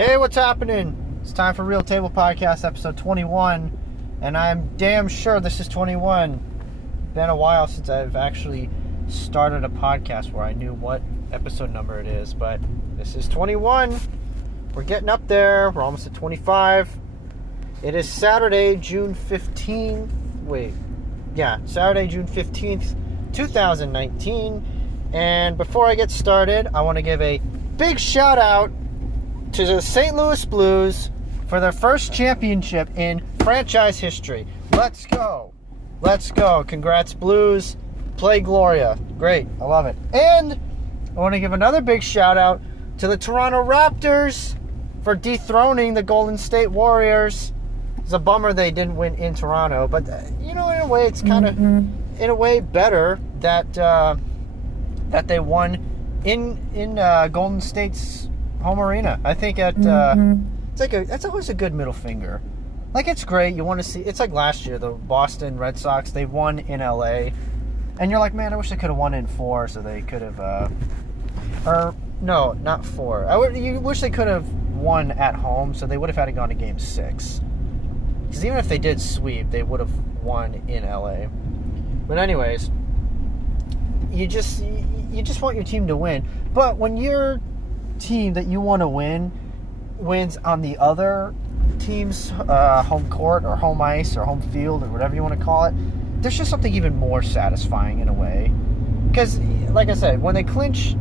Hey, what's happening? It's time for Real Table Podcast, episode 21, and I'm damn sure this is 21. Been a while since I've actually started a podcast where I knew what episode number it is, but this is 21. We're getting up there. We're almost at 25. It is Saturday, June 15th. Saturday, June 15th, 2019. And before I get started, I want to give a big shout out to the St. Louis Blues for their first championship in franchise history. Let's go. Let's go. Congrats, Blues. Play Gloria. Great. I love it. And I want to give another big shout out to the Toronto Raptors for dethroning the Golden State Warriors. It's a bummer they didn't win in Toronto, but in a way it's kind of in a way better that that they won in Golden State's home arena. I think it's always a good middle finger. Like, it's great. You want to see. It's like last year, the Boston Red Sox. They won in LA, and you're like, man, I wish they could have won in 4, so they could have. Or no, not 4. You wish they could have won at home, so they would have had to go to Game 6. Because even if they did sweep, they would have won in LA. But anyways, you just want your team to win. But when your team that you want to win wins on the other team's home court or home ice or home field or whatever you want to call it, there's just something even more satisfying in a way. Because, like I said, when they clinch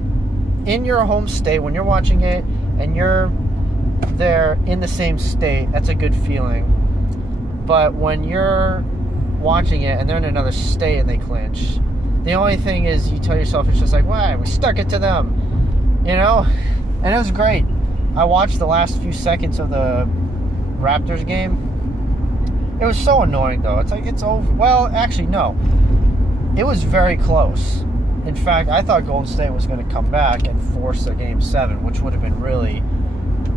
in your home state, when you're watching it and you're there in the same state, that's a good feeling. But when you're watching it and they're in another state and they clinch, the only thing is you tell yourself, it's just like, why? We stuck it to them, And it was great. I watched the last few seconds of the Raptors game. It was so annoying, though. It's like, it's over. Well, actually, no. It was very close. In fact, I thought Golden State was going to come back and force a Game 7, which would have been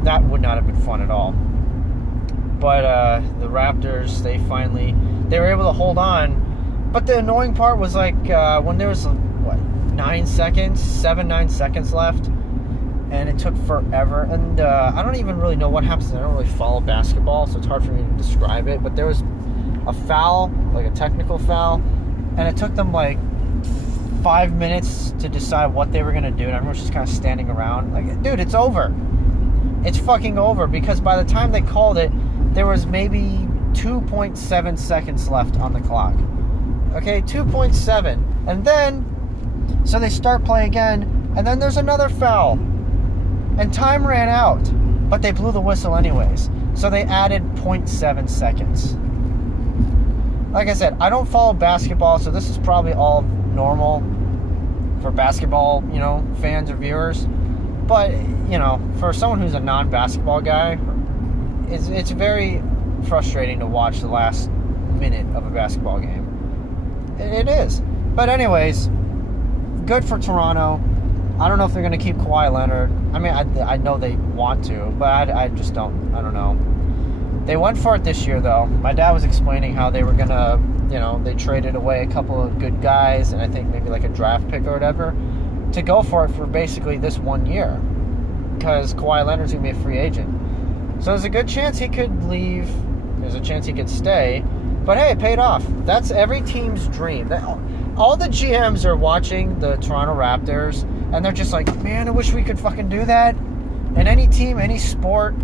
that would not have been fun at all. But the Raptors, they were able to hold on. But the annoying part was, like, when there was, 9 seconds left, and it took forever. And I don't even really know what happens. I don't really follow basketball, so it's hard for me to describe it. But there was a foul, like a technical foul, and it took them, 5 minutes to decide what they were going to do. And everyone was just kind of standing around. Like, dude, it's over. It's fucking over. Because by the time they called it, there was maybe 2.7 seconds left on the clock. Okay, 2.7. And then, so they start play again, and then there's another foul. And time ran out, but they blew the whistle anyways. So they added 0.7 seconds. Like I said, I don't follow basketball, so this is probably all normal for basketball, fans or viewers. But, for someone who's a non-basketball guy, it's very frustrating to watch the last minute of a basketball game. It is. But anyways, good for Toronto. I don't know if they're going to keep Kawhi Leonard. I mean, I know they want to, but I just don't. I don't know. They went for it this year, though. My dad was explaining how they were going to, they traded away a couple of good guys, and I think maybe like a draft pick or whatever, to go for it for basically this 1 year. Because Kawhi Leonard's going to be a free agent. So there's a good chance he could leave. There's a chance he could stay. But hey, it paid off. That's every team's dream. All the GMs are watching the Toronto Raptors, and they're just like, man, I wish we could fucking do that. And any team, any sport,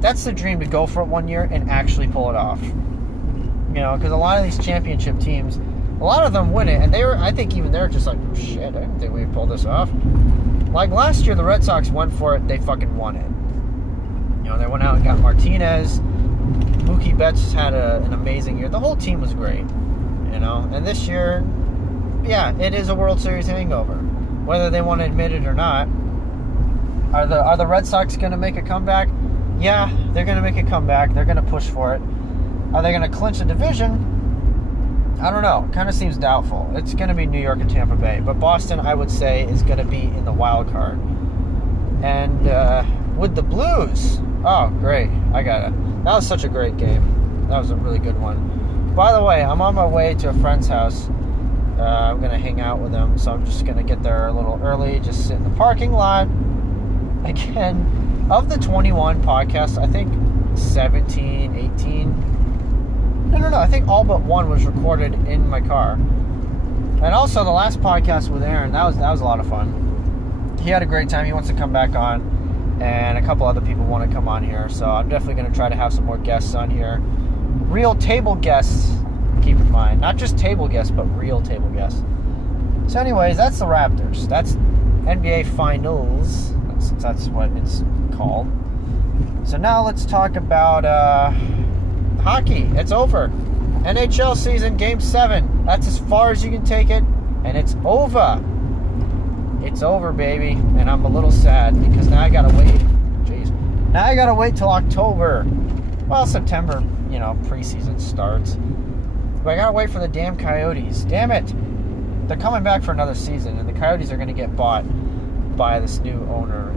that's the dream, to go for it 1 year and actually pull it off. Because a lot of these championship teams, a lot of them win it, and I think even they're just like, oh, shit, I didn't think we'd pull this off. Like last year, the Red Sox went for it, they fucking won it. They went out and got Martinez. Mookie Betts had an amazing year. The whole team was great, And this year, yeah, it is a World Series hangover. Whether they want to admit it or not. Are the Red Sox going to make a comeback? Yeah, they're going to make a comeback. They're going to push for it. Are they going to clinch a division? I don't know. Kind of seems doubtful. It's going to be New York and Tampa Bay. But Boston, I would say, is going to be in the wild card. And with the Blues, oh, great. I got it. That was such a great game. That was a really good one. By the way, I'm on my way to a friend's house. I'm going to hang out with them, so I'm just going to get there a little early, just sit in the parking lot. Again, Of the 21 podcasts, I think 17, 18... No, I think all but one was recorded in my car. And also, the last podcast with Aaron, that was a lot of fun. He had a great time. He wants to come back on, and a couple other people want to come on here. So I'm definitely going to try to have some more guests on here. Real table guests, keep in mind. Not just table guests, but real table guests. So anyways, that's the Raptors. That's NBA Finals. That's what it's called. So now let's talk about hockey. It's over. NHL season, Game 7. That's as far as you can take it, and it's over. It's over, baby. And I'm a little sad because now I gotta wait. Jeez. Now I gotta wait till October. Well, September, preseason starts. But I gotta wait for the damn Coyotes. Damn it. They're coming back for another season, and the Coyotes are gonna get bought by this new owner,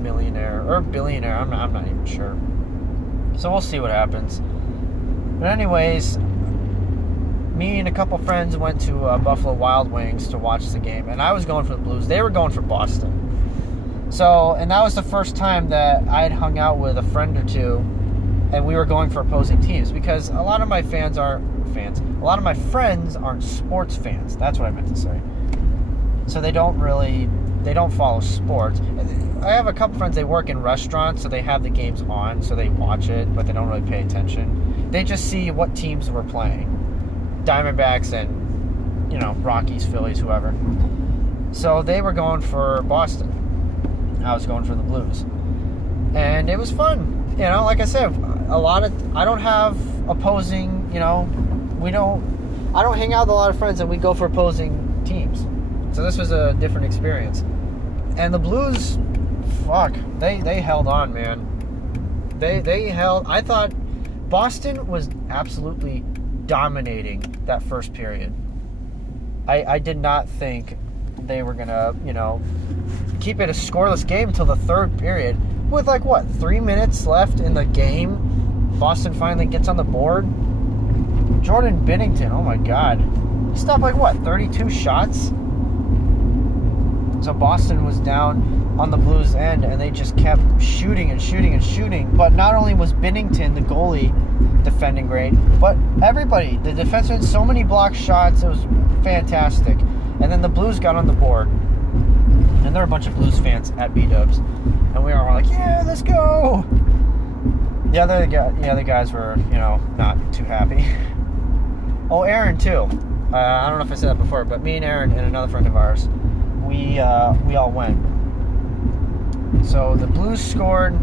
millionaire or billionaire. I'm not even sure. So we'll see what happens. But anyways, me and a couple friends went to Buffalo Wild Wings to watch the game, and I was going for the Blues. They were going for Boston. So, and that was the first time that I had hung out with a friend or two, and we were going for opposing teams, because a lot of my friends aren't sports fans. That's what I meant to say. So they don't follow sports. I have a couple friends, they work in restaurants, so they have the games on, so they watch it, but they don't really pay attention. They just see what teams we're playing. Diamondbacks and, Rockies, Phillies, whoever. So they were going for Boston. I was going for the Blues. And it was fun. Like I said, I don't have opposing, I don't hang out with a lot of friends and we go for opposing teams. So this was a different experience. And the Blues, they held on, man. They held. I thought Boston was absolutely dominating that first period. I did not think they were going to, keep it a scoreless game until the third period. With 3 minutes left in the game, Boston finally gets on the board. Jordan Binnington, oh my God. He stopped 32 shots? So Boston was down on the Blues' end, and they just kept shooting and shooting and shooting. But not only was Binnington, the goalie, defending great, but everybody, the defensemen, so many blocked shots. It was fantastic. And then the Blues got on the board. And there were a bunch of Blues fans at B-Dubs. And we were all like, yeah, let's go. The other guys were, not too happy. Oh, Aaron, too. I don't know if I said that before, but me and Aaron and another friend of ours, we all went. So the Blues scored.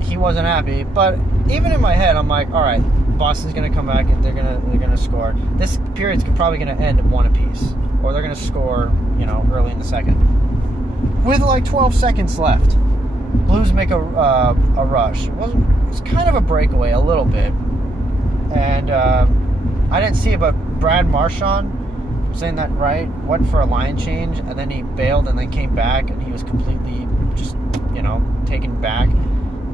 He wasn't happy, but even in my head, I'm like, all right, Boston's gonna come back and they're gonna score. This period's probably gonna end at one apiece, or they're gonna score, early in the second, with 12 seconds left. Blues make a rush. It was kind of a breakaway a little bit, and I didn't see it, but Brad Marchand, saying that right, went for a line change, and then he bailed and then came back, and he was completely just, taken back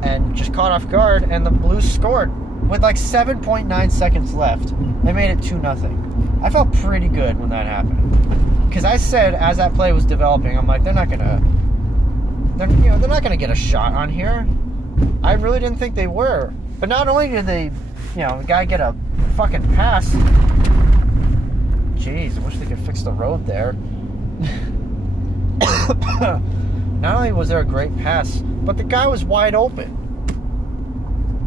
and just caught off guard, and the Blues scored with 7.9 seconds left. They made it 2-0. I felt pretty good when that happened, because I said as that play was developing, I'm like, they're not gonna get a shot on here. I really didn't think they were. But not only did they, the guy get a fucking pass. Jeez, I wish they could fix the road there. Not only was there a great pass, but the guy was wide open.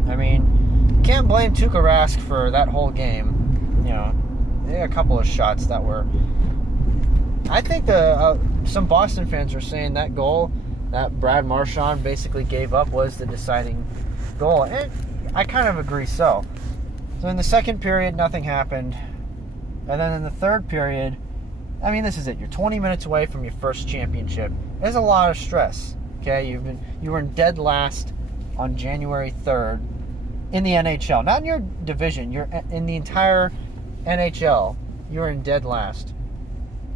I mean, can't blame Tuukka Rask for that whole game. They had a couple of shots that were... I think some Boston fans were saying that goal that Brad Marchand basically gave up was the deciding goal. And I kind of agree so. So in the second period, nothing happened. And then in the third period, I mean, this is it. You're 20 minutes away from your first championship. There's a lot of stress. Okay, you were in dead last on January 3rd in the NHL. Not in your division. You're in the entire NHL. You're in dead last.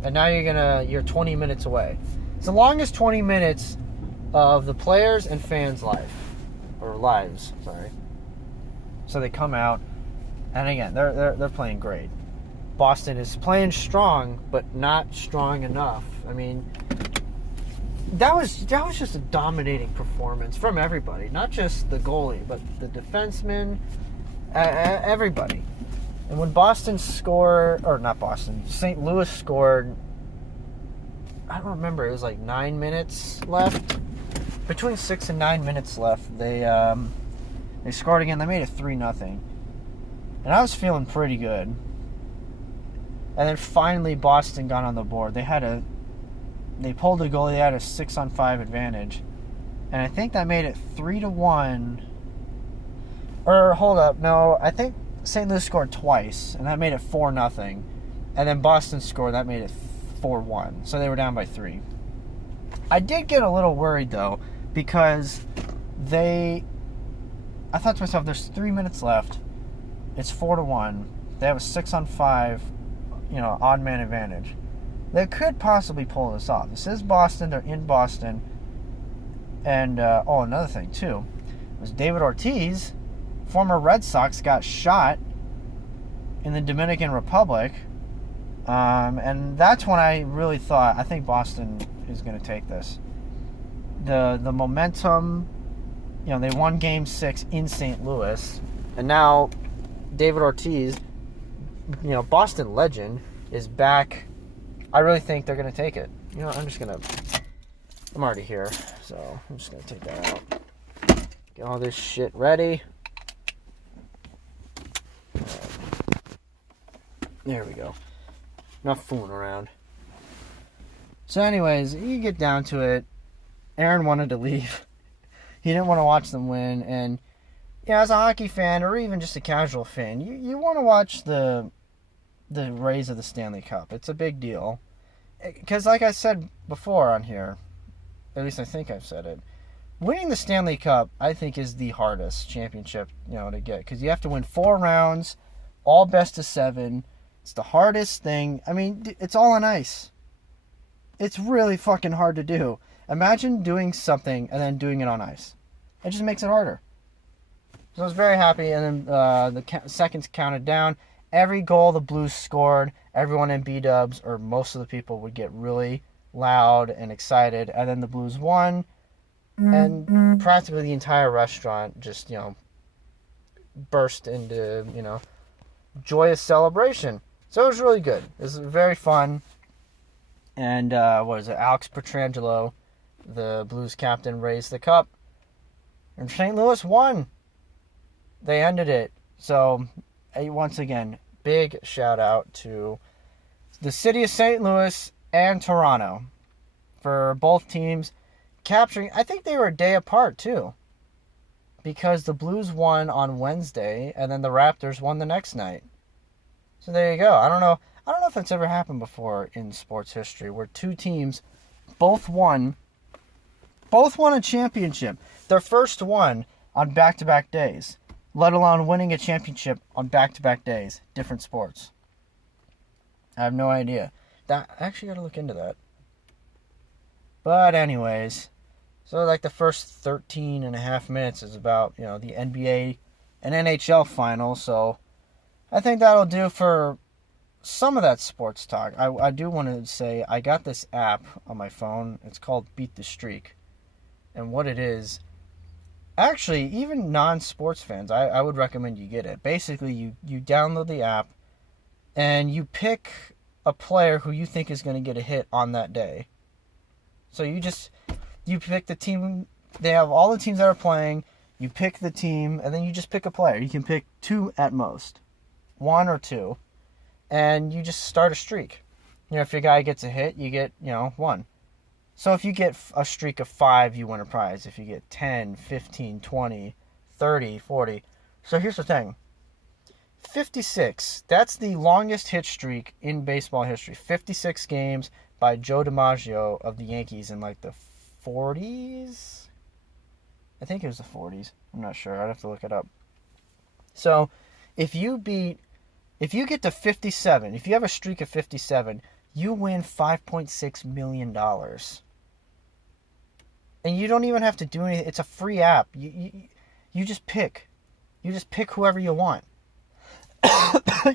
And now you're 20 minutes away. It's the longest 20 minutes of the players and fans' lives. Sorry. So they come out, and again, they're playing great. Boston is playing strong, but not strong enough. I mean, that was just a dominating performance from everybody, not just the goalie, but the defensemen, everybody. And when Boston scored, or not Boston, St. Louis scored, I don't remember, it was like 9 minutes left. Between 6 and 9 minutes left, they scored again. They made it 3-0. And I was feeling pretty good. And then finally Boston got on the board. They pulled the goal. They had a 6-on-5 advantage. And I think that made it 3-1. Or hold up, no, I think St. Louis scored twice, and that made it 4-0. And then Boston scored, that made it 4-1. So they were down by 3. I did get a little worried though, because I thought to myself, there's 3 minutes left. It's 4-1. They have a 6-on-5, odd man advantage. They could possibly pull this off. This is Boston. They're in Boston. And, another thing, too, was David Ortiz, former Red Sox, got shot in the Dominican Republic. And that's when I really thought, I think Boston is going to take this. The momentum, they won Game 6 in St. Louis. And now David Ortiz, Boston legend, is back. I really think they're going to take it. I'm already here, so I'm just going to take that out. Get all this shit ready. There we go. Enough fooling around. So anyways, you get down to it. Aaron wanted to leave. He didn't want to watch them win. And as a hockey fan, or even just a casual fan, you want to watch the Rays of the Stanley Cup. It's a big deal. Because like I said before on here, at least I think I've said it, winning the Stanley Cup, I think, is the hardest championship, to get. Because you have to win 4 rounds, all best of 7. It's the hardest thing. I mean, it's all on ice. It's really fucking hard to do. Imagine doing something and then doing it on ice. It just makes it harder. So I was very happy, and then the seconds counted down. Every goal the Blues scored, everyone in B-dubs, or most of the people, would get really loud and excited, and then the Blues won, and practically the entire restaurant just, burst into, joyous celebration. So it was really good. It was very fun. And, Alex Pietrangelo, the Blues captain, raised the cup. And St. Louis won. They ended it. So, once again, big shout out to the city of St. Louis and Toronto for both teams capturing. I think they were a day apart, too. Because the Blues won on Wednesday, and then the Raptors won the next night. So there you go. I don't know if that's ever happened before in sports history, where two teams both won a championship. Their first one on back-to-back days, let alone winning a championship on back-to-back days. Different sports. I have no idea. I actually got to look into that. But anyways, so like the first 13 and a half minutes is about, the NBA and NHL Finals. So I think that'll do for some of that sports talk. I do want to say I got this app on my phone. It's called Beat the Streak. And what it is, actually, even non-sports fans, I would recommend you get it. Basically, you download the app and you pick a player who you think is going to get a hit on that day. So you pick the team. They have all the teams that are playing. You pick the team, and then you just pick a player. You can pick 2 at most. 1 or 2. And you just start a streak. If your guy gets a hit, you get, 1. So if you get a streak of 5, you win a prize. If you get 10, 15, 20, 30, 40. So here's the thing. 56. That's the longest hit streak in baseball history. 56 games by Joe DiMaggio of the Yankees in like the 40s? I think it was the 40s. I'm not sure. I'd have to look it up. So if you get to 57, if you have a streak of 57, you win $5.6 million. And you don't even have to do anything. It's a free app. You just pick. You just pick whoever you want.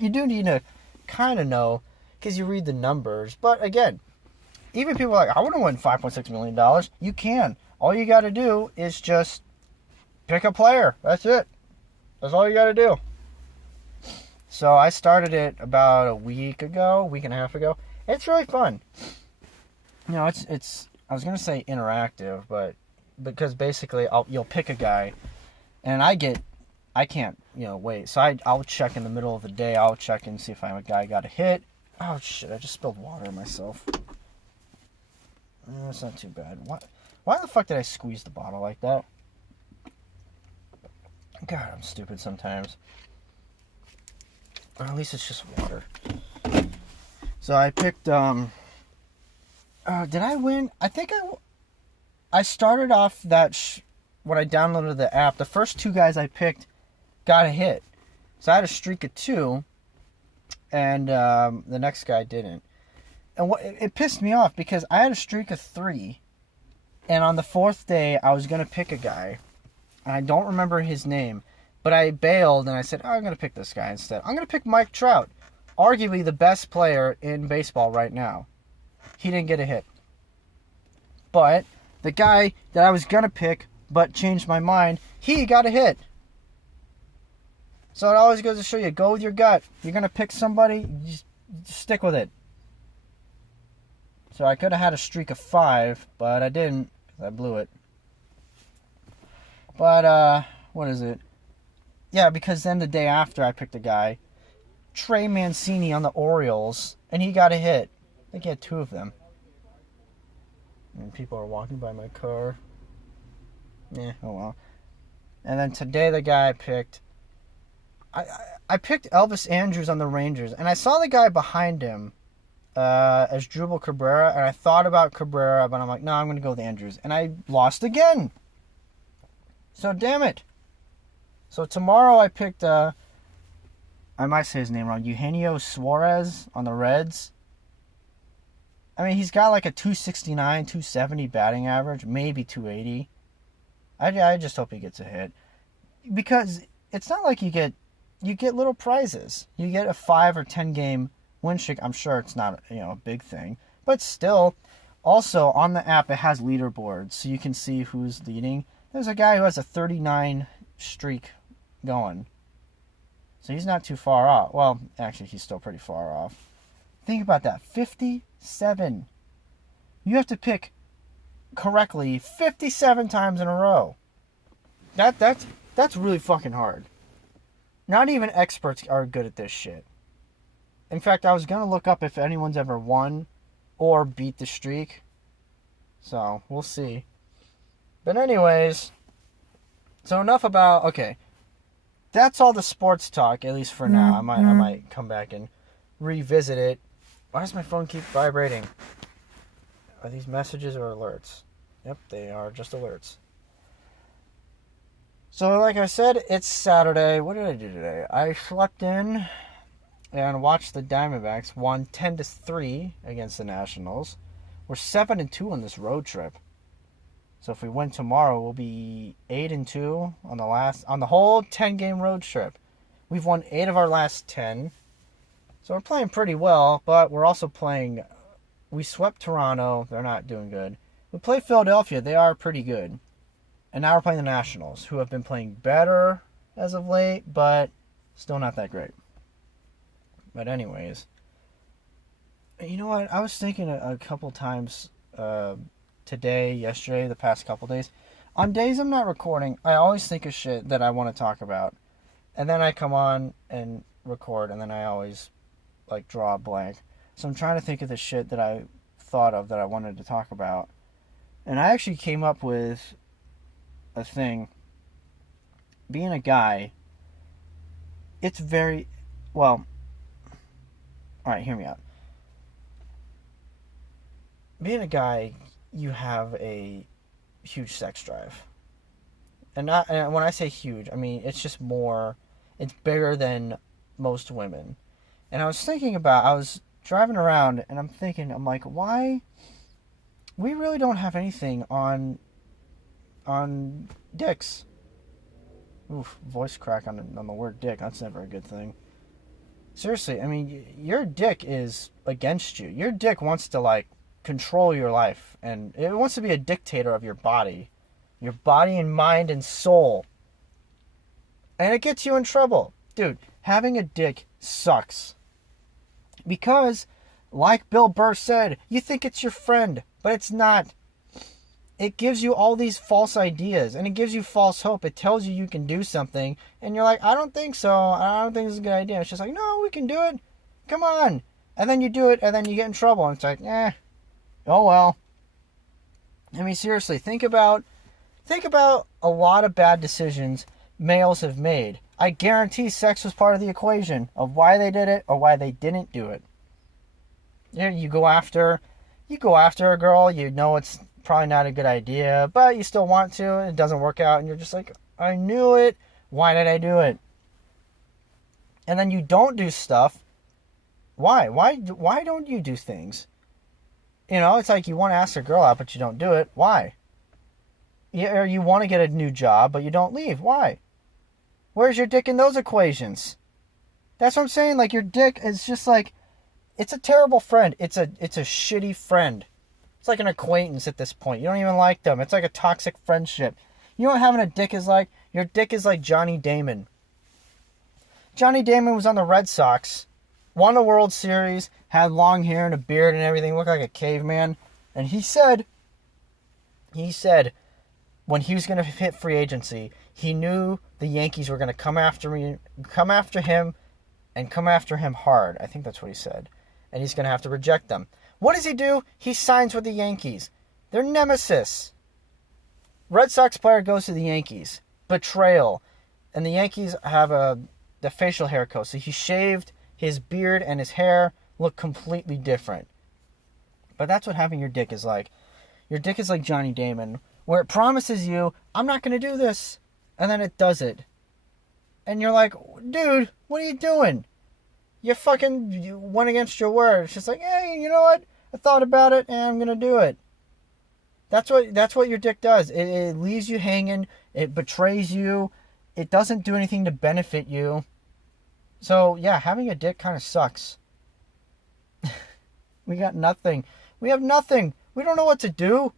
You do need to kind of know, because you read the numbers. But again, even people are like, I want to win $5.6 million. You can. All you got to do is just pick a player. That's it. That's all you got to do. So I started it about a week and a half ago. It's really fun. You know, it's I was going to say interactive, but because basically you'll pick a guy, and I can't, wait. So I'll check in the middle of the day. I'll check and see if a guy got a hit. Oh, shit, I just spilled water on myself. That's not too bad. Why the fuck did I squeeze the bottle like that? God, I'm stupid sometimes. Or at least it's just water. So I picked, did I win? I think I started off when I downloaded the app, the first two guys I picked got a hit. So I had a streak of 2, and the next guy didn't. And it pissed me off because I had a streak of 3, and on the 4th day I was going to pick a guy, and I don't remember his name, but I bailed and I said, I'm going to pick this guy instead. I'm going to pick Mike Trout, arguably the best player in baseball right now. He didn't get a hit. But the guy that I was going to pick but changed my mind, he got a hit. So it always goes to show you, go with your gut. You're going to pick somebody, just stick with it. So I could have had a streak of 5, but I didn't, because I blew it. But, what is it? Yeah, because then the day after I picked a guy, Trey Mancini on the Orioles, and he got a hit. I think he had 2 of them. And people are walking by my car. Yeah, oh well. And then today the guy I picked, I picked Elvis Andrus on the Rangers, and I saw the guy behind him as Drupal Cabrera, and I thought about Cabrera, but I'm like, no, I'm going to go with Andrus. And I lost again. So damn it. So tomorrow I picked, I might say his name wrong, Eugenio Suarez on the Reds. I mean, he's got like a 269, 270 batting average, maybe 280. I just hope he gets a hit. Because it's not like you get little prizes. You get a 5 or 10 game win streak. I'm sure it's not, a big thing. But still, also on the app it has leaderboards, so you can see who's leading. There's a guy who has a 39 streak going. So he's not too far off. Well, actually, he's still pretty far off. Think about that. 57. You have to pick correctly 57 times in a row. That's really fucking hard. Not even experts are good at this shit. In fact, I was going to look up if anyone's ever won or beat the streak. So, we'll see. But anyways, so enough about, okay. That's all the sports talk, at least for now. I might come back and revisit it. Why does my phone keep vibrating? Are these messages or alerts? Yep, they are just alerts. So, like I said, it's Saturday. What did I do today? I slept in and watched the Diamondbacks won 10-3 against the Nationals. We're 7-2 on this road trip. So if we win tomorrow, we'll be 8-2 on the whole 10-game road trip. We've won 8 of our last 10. So we're playing pretty well, but we're also playing. We swept Toronto. They're not doing good. We played Philadelphia. They are pretty good. And now we're playing the Nationals, who have been playing better as of late, but still not that great. But anyways, you know what? I was thinking a couple times today, yesterday, the past couple days. On days I'm not recording, I always think of shit that I want to talk about. And then I come on and record, and then I always, draw a blank. So I'm trying to think of the shit that I thought of that I wanted to talk about. And I actually came up with a thing. Being a guy, it's very, well, alright, hear me out. Being a guy, you have a huge sex drive. And when I say huge, I mean it's just more, it's bigger than most women. And I was driving around and I'm like, why? We really don't have anything on dicks. Oof, voice crack on the word dick. That's never a good thing. Seriously, I mean, your dick is against you. Your dick wants to, control your life, and it wants to be a dictator of your body and mind and soul. And it gets you in trouble. Dude, having a dick sucks. Because, like Bill Burr said, you think it's your friend, but it's not. It gives you all these false ideas, and it gives you false hope. It tells you can do something, and you're like, I don't think so. I don't think this is a good idea. It's just like, no, we can do it. Come on. And then you do it, and then you get in trouble, and it's like, oh well. I mean, seriously, think about a lot of bad decisions males have made. I guarantee sex was part of the equation of why they did it or why they didn't do it. You go after a girl, you know it's probably not a good idea, but you still want to, and it doesn't work out, and you're just like, I knew it. Why did I do it? And then you don't do stuff. Why? Why don't you do things? You know, it's like you want to ask a girl out, but you don't do it. Why? Or you want to get a new job, but you don't leave. Why? Where's your dick in those equations? That's what I'm saying. Like, your dick is just like, it's a terrible friend. It's a shitty friend. It's like an acquaintance at this point. You don't even like them. It's like a toxic friendship. You know what having a dick is like? Your dick is like Johnny Damon. Johnny Damon was on the Red Sox, won a World Series, had long hair and a beard and everything, looked like a caveman. And he said, when he was going to hit free agency, he knew the Yankees were going to come after him hard. I think that's what he said. And he's going to have to reject them. What does he do? He signs with the Yankees. They're nemesis. Red Sox player goes to the Yankees. Betrayal. And the Yankees have the facial hair code. So he shaved his beard and his hair look completely different. But that's what having your dick is like. Your dick is like Johnny Damon, where it promises you, I'm not going to do this. And then it does it. And you're like, dude, what are you doing? You went against your word. It's just like, hey, you know what? I thought about it and I'm going to do it. That's what your dick does. It leaves you hanging. It betrays you. It doesn't do anything to benefit you. So, yeah, having a dick kind of sucks. We got nothing. We have nothing. We don't know what to do.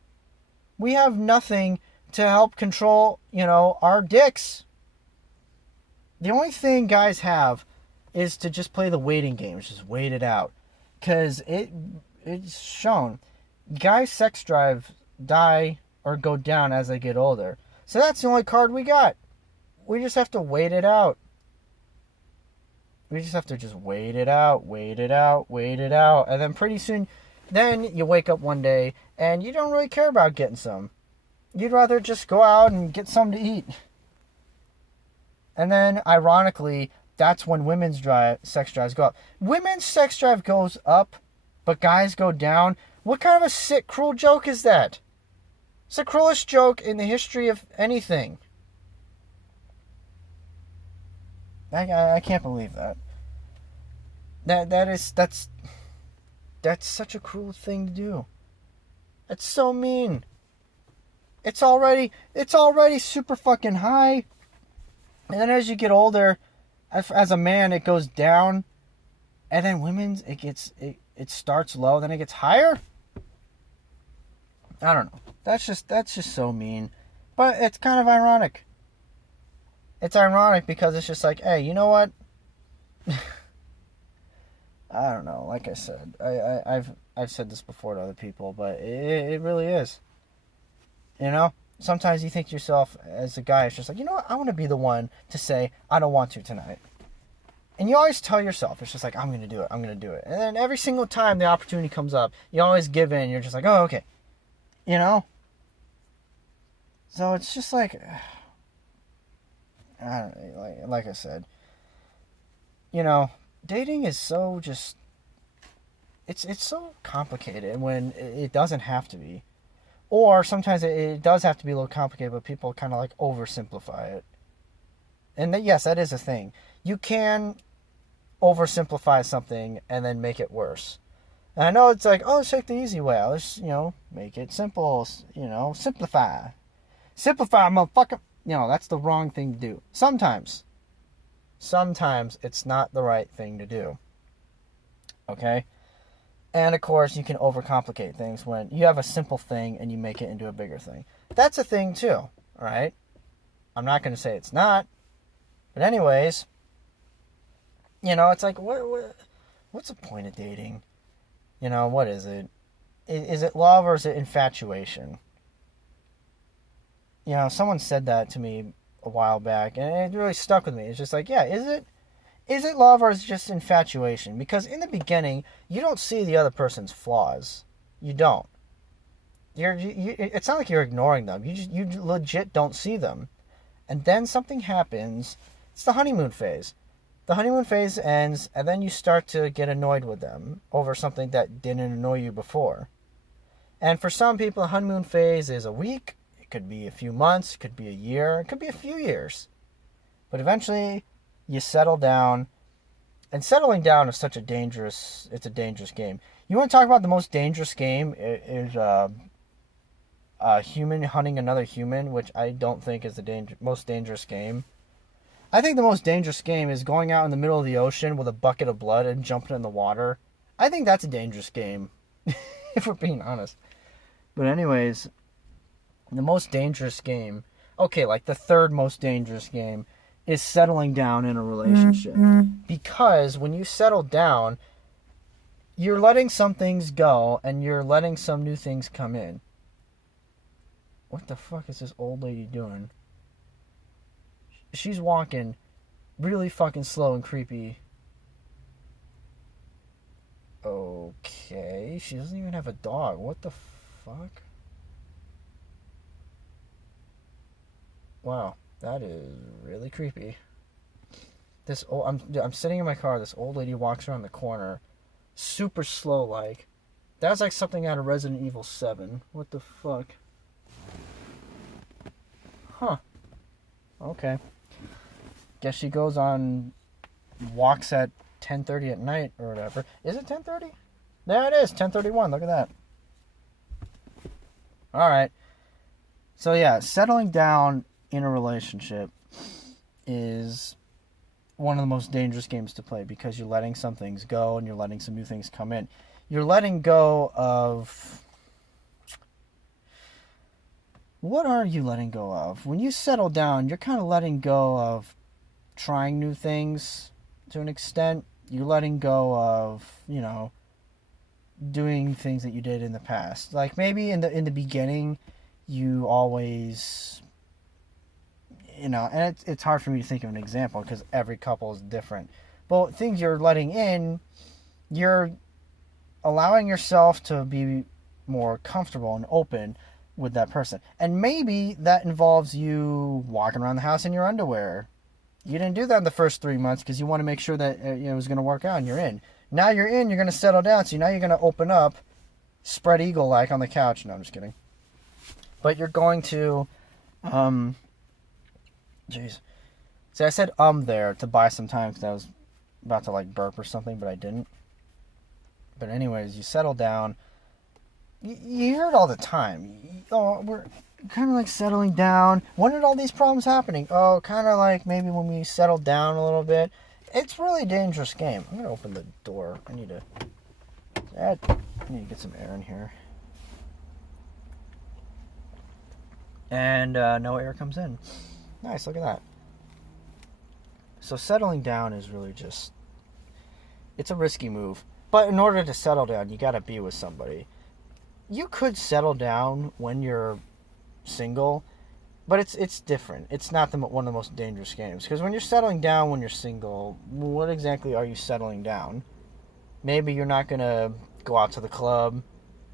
We have nothing to help control, our dicks. The only thing guys have is to just play the waiting games. Just wait it out. Because it's shown. Guys' sex drive die or go down as they get older. So that's the only card we got. We just have to wait it out. We just have to just wait it out. And then pretty soon, then you wake up one day and you don't really care about getting some. You'd rather just go out and get something to eat. And then, ironically, that's when women's sex drives go up. Women's sex drive goes up, but guys go down. What kind of a sick, cruel joke is that? It's the cruelest joke in the history of anything. I can't believe that. That's such a cruel thing to do. It's so mean. It's already super fucking high. And then as you get older, as a man, it goes down. And then women's, it starts low, then it gets higher. I don't know. That's just so mean. But it's kind of ironic. It's ironic because it's just like, hey, you know what? I don't know. Like I said, I've said this before to other people, but it really is. Sometimes you think to yourself as a guy, it's just like, you know what? I want to be the one to say, I don't want to tonight. And you always tell yourself, it's just like, I'm going to do it. And then every single time the opportunity comes up, you always give in. You're just like, oh, okay. So it's just like, I don't know, like I said, dating is so just, it's so complicated when it doesn't have to be. Or sometimes it does have to be a little complicated, but people kind of like oversimplify it. And yes, that is a thing. You can oversimplify something and then make it worse. And I know it's like, oh, let's take the easy way. Let's, make it simple, simplify. Simplify, motherfucker. That's the wrong thing to do. Sometimes it's not the right thing to do. Okay? And, of course, you can overcomplicate things when you have a simple thing and you make it into a bigger thing. That's a thing, too, all right? I'm not going to say it's not. But anyways, it's like, what's the point of dating? What is it? Is it love or is it infatuation? Someone said that to me a while back, and it really stuck with me. It's just like, yeah, is it love or is it just infatuation? Because in the beginning, you don't see the other person's flaws. You don't. It's not like you're ignoring them. You legit don't see them. And then something happens. It's the honeymoon phase. The honeymoon phase ends, and then you start to get annoyed with them over something that didn't annoy you before. And for some people, the honeymoon phase is a week. It could be a few months. It could be a year. It could be a few years. But eventually, you settle down. And settling down is it's a dangerous game. You want to talk about the most dangerous game is a human hunting another human, which I don't think is the most dangerous game. I think the most dangerous game is going out in the middle of the ocean with a bucket of blood and jumping in the water. I think that's a dangerous game, if we're being honest. But anyways, the most dangerous game, like the third most dangerous game, is settling down in a relationship. Because when you settle down, you're letting some things go and you're letting some new things come in. What the fuck is this old lady doing? She's walking really fucking slow and creepy. Okay, she doesn't even have a dog. What the fuck? Wow, that is really creepy. I'm sitting in my car. This old lady walks around the corner, super slow like. That's like something out of Resident Evil 7. What the fuck? Huh. Okay. Guess she goes on walks at 10:30 at night or whatever. Is it 10:30? There it is, 10:31. Look at that. All right. So yeah, settling down in a relationship is one of the most dangerous games to play because you're letting some things go and you're letting some new things come in. You're letting go of... What are you letting go of? When you settle down, you're kind of letting go of trying new things to an extent. You're letting go of, doing things that you did in the past. Like maybe in the beginning, you always, and it's hard for me to think of an example because every couple is different. But things you're letting in, you're allowing yourself to be more comfortable and open with that person. And maybe that involves you walking around the house in your underwear. You didn't do that in the first 3 months because you want to make sure that it was going to work out and you're in. Now you're in, you're going to settle down. So now you're going to open up, spread eagle-like on the couch. No, I'm just kidding. But you're going to, jeez. See, I said there to buy some time because I was about to burp or something, but I didn't. But anyways, you settle down. You hear it all the time. Oh, we're kind of settling down. When did all these problems happening? Oh, kind of maybe when we settle down a little bit. It's a really dangerous game. I'm going to open the door. I need to get some air in here. And no air comes in. Nice, look at that. So settling down is really just... It's a risky move. But in order to settle down, you got to be with somebody. You could settle down when you're single, but it's different. It's not one of the most dangerous games. Because when you're settling down when you're single, what exactly are you settling down? Maybe you're not going to go out to the club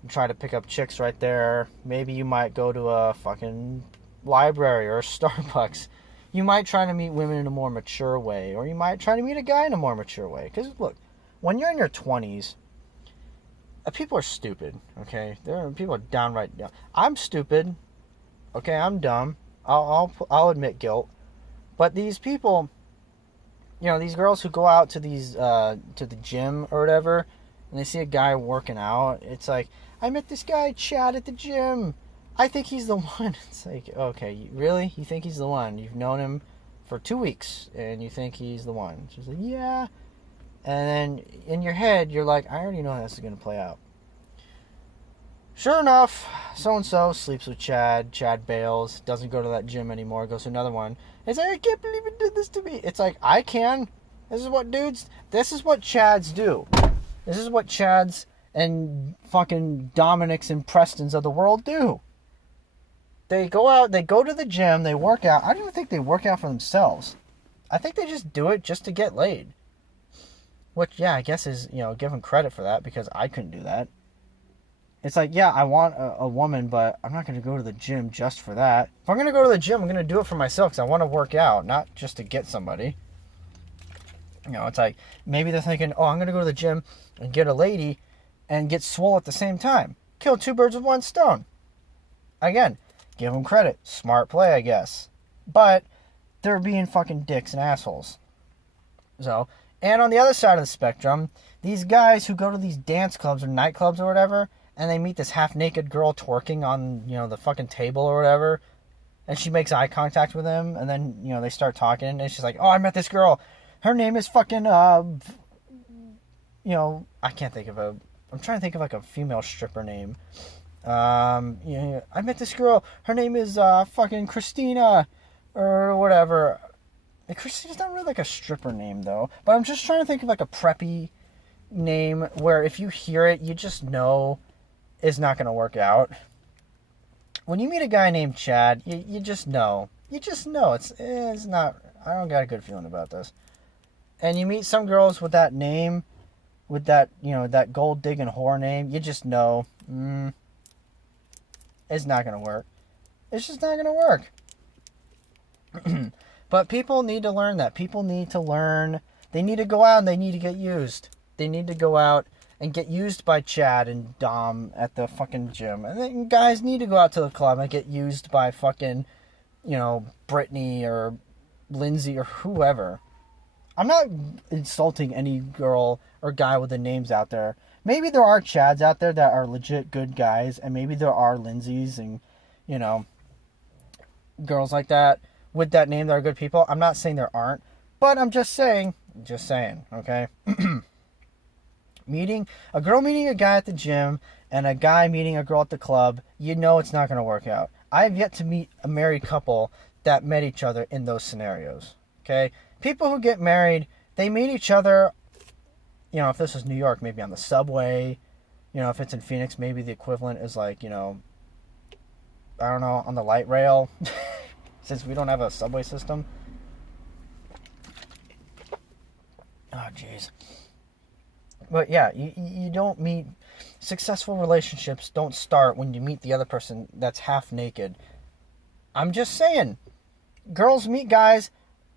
and try to pick up chicks right there. Maybe you might go to a fucking library or a Starbucks. You might try to meet women in a more mature way, or you might try to meet a guy in a more mature way. Because, look, when you're in your 20s, people are stupid, okay? People are downright dumb. I'm stupid, okay? I'm dumb. I'll admit guilt. But these people, these girls who go out to to the gym or whatever, and they see a guy working out, it's like, I met this guy, Chad, at the gym. I think he's the one. It's like, okay, really? You think he's the one? You've known him for 2 weeks, and you think he's the one. She's like, yeah. And then in your head, you're like, I already know how this is going to play out. Sure enough, so-and-so sleeps with Chad. Chad bails, doesn't go to that gym anymore, goes to another one. It's like, I can't believe it did this to me. It's like, I can. This is what Chads do. This is what Chads and fucking Dominics and Prestons of the world do. They go out, they go to the gym, they work out. I don't even think they work out for themselves. I think they just do it just to get laid. Which, yeah, I guess is, give them credit for that, because I couldn't do that. It's like, yeah, I want a woman, but I'm not going to go to the gym just for that. If I'm going to go to the gym, I'm going to do it for myself, because I want to work out, not just to get somebody. It's like, maybe they're thinking, oh, I'm going to go to the gym and get a lady and get swole at the same time. Kill two birds with one stone. Again, give them credit. Smart play, I guess. But they're being fucking dicks and assholes. So, and on the other side of the spectrum, these guys who go to these dance clubs or nightclubs or whatever, and they meet this half-naked girl twerking on, the fucking table or whatever, and she makes eye contact with him, and then, they start talking, and she's like, oh, I met this girl. Her name is fucking, I can't think of I'm trying to think of, like, a female stripper name. I met this girl. Her name is, fucking Christina, or whatever. Christina's not really, like, a stripper name, though, but I'm just trying to think of, like, a preppy name where if you hear it, you just know it's not going to work out. When you meet a guy named Chad, you just know. You just know. It's not, I don't got a good feeling about this. And you meet some girls with that name, with that, that gold digging whore name, you just know, it's not going to work. It's just not going to work. But people need to learn that. People need to learn. They need to go out and they need to get used. They need to go out and get used by Chad and Dom at the fucking gym. And then guys need to go out to the club and get used by fucking, Brittany or Lindsay or whoever. I'm not insulting any girl or guy with the names out there. Maybe there are Chads out there that are legit good guys, and maybe there are Lindsays and, girls like that with that name that are good people. I'm not saying there aren't, but I'm just saying, okay? A girl meeting a guy at the gym and a guy meeting a girl at the club, it's not going to work out. I have yet to meet a married couple that met each other in those scenarios, okay? People who get married, they meet each other, if this was New York, maybe on the subway. If it's in Phoenix, maybe the equivalent is like, I don't know, on the light rail, since we don't have a subway system. Oh, jeez. But yeah, you don't meet, successful relationships don't start when you meet the other person that's half naked. I'm just saying, girls meet guys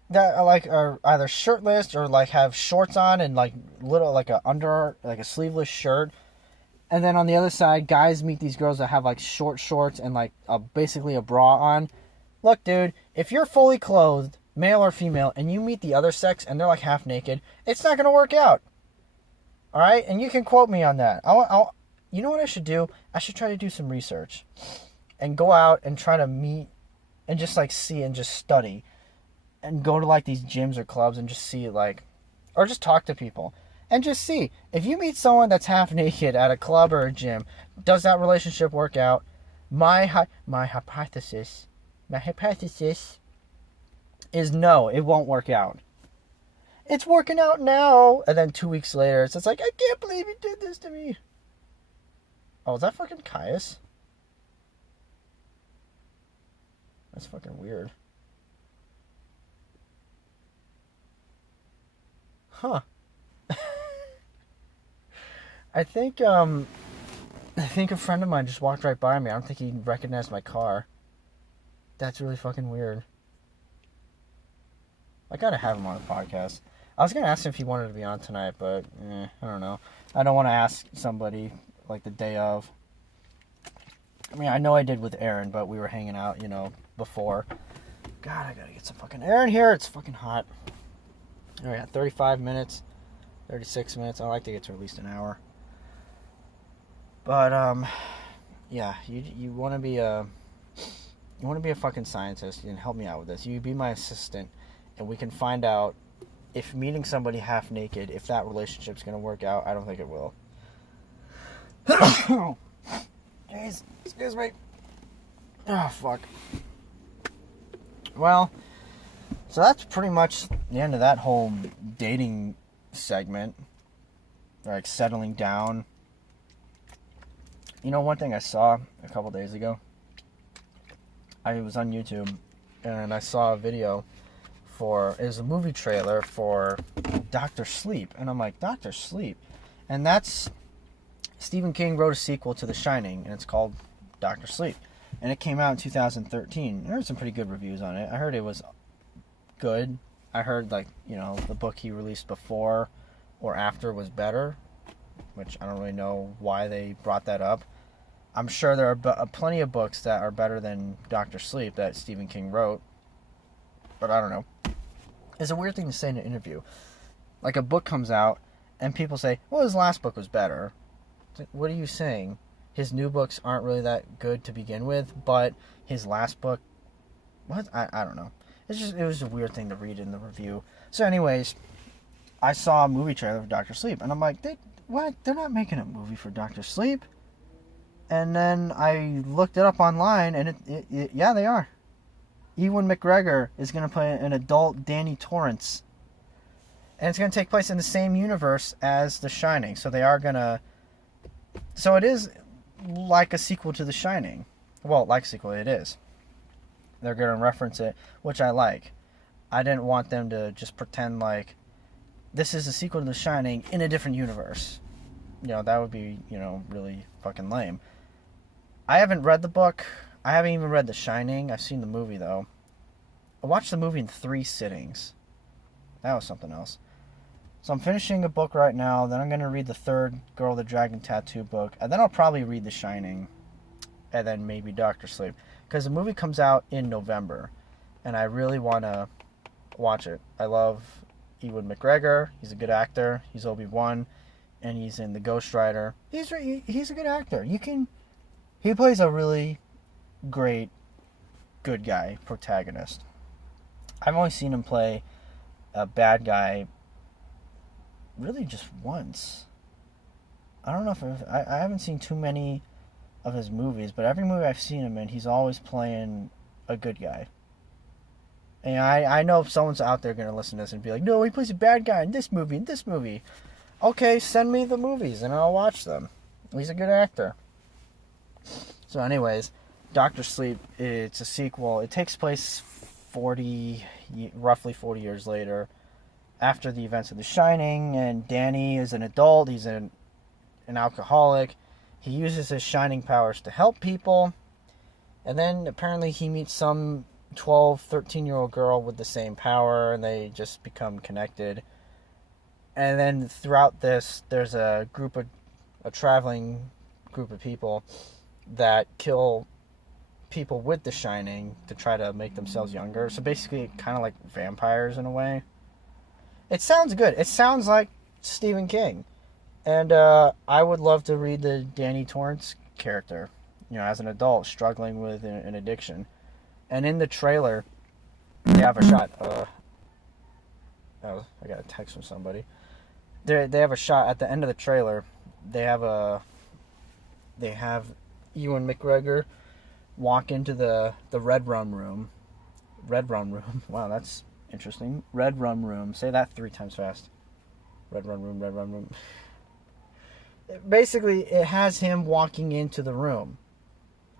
that are either shirtless or like have shorts on and like a sleeveless shirt. And then on the other side, guys meet these girls that have like short shorts and like basically a bra on. Look, dude, if you're fully clothed, male or female, and you meet the other sex and they're like half naked, it's not going to work out. All right? And you can quote me on that. You know what I should do? I should try to do some research and go out and try to meet and just like see and just study and go to like these gyms or clubs and just see or just talk to people and just see if you meet someone that's half naked at a club or a gym, does that relationship work out? My hypothesis is no, it won't work out. It's working out now. And then 2 weeks later, it's like, I can't believe he did this to me. Oh, is that fucking Caius? That's fucking weird. Huh. I think a friend of mine just walked right by me. I don't think he recognized my car. That's really fucking weird. I gotta have him on the podcast. I was gonna ask him if he wanted to be on tonight, but I don't know. I don't want to ask somebody like the day of. I mean, I know I did with Aaron, but we were hanging out, before. God, I gotta get some fucking air in here. It's fucking hot. All right, 35 minutes, 36 minutes. I like to get to at least an hour. But yeah, you want to be a fucking scientist and help me out with this. You be my assistant, and we can find out if meeting somebody half naked, if that relationship's going to work out, I don't think it will. Jeez, excuse me. Oh, fuck. Well, so that's pretty much the end of that whole dating segment. Like, settling down. You know, one thing I saw a couple days ago, I was on YouTube, and I saw a video it was a movie trailer for Dr. Sleep, and I'm like, Dr. Sleep? And that's, Stephen King wrote a sequel to The Shining, and it's called Dr. Sleep, and it came out in 2013. I heard some pretty good reviews on it. I heard it was good. I heard, like, you know, the book he released before or after was better, which I don't really know why they brought that up. I'm sure there are plenty of books that are better than Dr. Sleep that Stephen King wrote, but I don't know. It's a weird thing to say in an interview. Like, a book comes out, and people say, well, his last book was better. Like, what are you saying? His new books aren't really that good to begin with, but his last book... What? I don't know. It was a weird thing to read in the review. So anyways, I saw a movie trailer for Dr. Sleep, and I'm like, what? They're not making a movie for Dr. Sleep? And then I looked it up online, and yeah, they are. Ewan McGregor is going to play an adult Danny Torrance. And it's going to take place in the same universe as The Shining. So they are going to... So it is like a sequel to The Shining. Well, like a sequel, it is. They're going to reference it, which I like. I didn't want them to just pretend like this is a sequel to The Shining in a different universe. You know, that would be, you know, really fucking lame. I haven't read the book. I haven't even read The Shining. I've seen the movie, though. I watched the movie in 3 sittings. That was something else. So I'm finishing a book right now. Then I'm going to read the 3rd Girl with the Dragon Tattoo book. And then I'll probably read The Shining. And then maybe Dr. Sleep. Because the movie comes out in November. And I really want to watch it. I love Ewan McGregor. He's a good actor. He's Obi-Wan. And he's in The Ghost Rider. He's a good actor. He plays a really great good guy protagonist. I've only seen him play a bad guy really just once. I don't know if I haven't seen too many of his movies, but every movie I've seen him in, he's always playing a good guy. And I know if someone's out there going to listen to this and be like, no, he plays a bad guy in this movie. Okay, send me the movies and I'll watch them. He's a good actor. So anyways, Dr. Sleep, it's a sequel. It takes place roughly 40 years later, after the events of The Shining, and Danny is an adult. He's an alcoholic. He uses his shining powers to help people, and then apparently he meets some 12, 13-year-old girl with the same power, and they just become connected. And then throughout this, there's a traveling group of people that kill people with the Shining to try to make themselves younger. So basically, kind of like vampires in a way. It sounds good. It sounds like Stephen King. And I would love to read the Danny Torrance character, you know, as an adult struggling with an addiction. And in the trailer, they have a shot. I got a text from somebody. They have a shot at the end of the trailer. They have Ewan McGregor walk into the Red Rum Room. Red Rum Room. Wow, that's interesting. Red Rum Room. Say that 3 times fast. Red Rum Room, Red Rum Room. Basically, it has him walking into the room.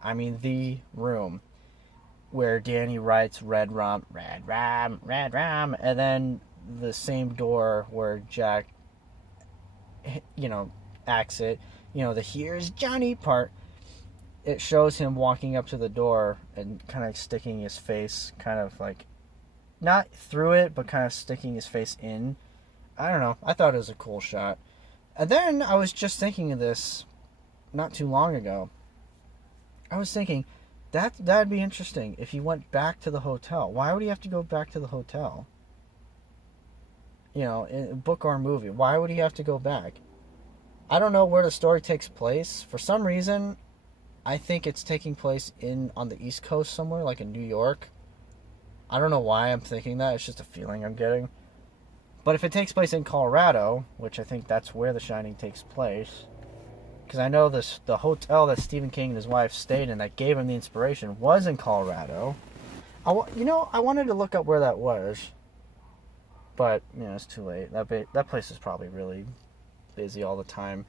I mean, the room. Where Danny writes Red Rum, Red Rum, Red Rum. And then the same door where Jack, you know, acts it. You know, the here's Johnny part. It shows him walking up to the door and kind of sticking his face, kind of like, not through it, but kind of sticking his face in. I don't know. I thought it was a cool shot. And then I was just thinking of this not too long ago. I was thinking, that'd be interesting if he went back to the hotel. Why would he have to go back to the hotel? You know, in a book or a movie. Why would he have to go back? I don't know where the story takes place. For some reason, I think it's taking place on the East Coast somewhere, like in New York. I don't know why I'm thinking that. It's just a feeling I'm getting. But if it takes place in Colorado, which I think that's where The Shining takes place, because I know the hotel that Stephen King and his wife stayed in that gave him the inspiration was in Colorado. I wanted to look up where that was, but it's too late. That place is probably really busy all the time.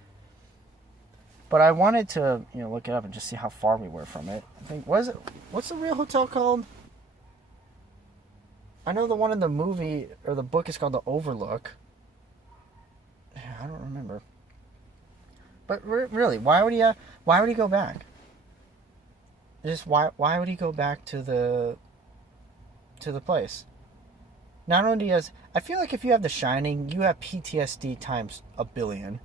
But I wanted to look it up and just see how far we were from it. I think what's the real hotel called? I know the one in the movie or the book is called The Overlook. I don't remember. But really, why would he go back? Just why would he go back to the place? Not only I feel like if you have The Shining, you have PTSD times a billion,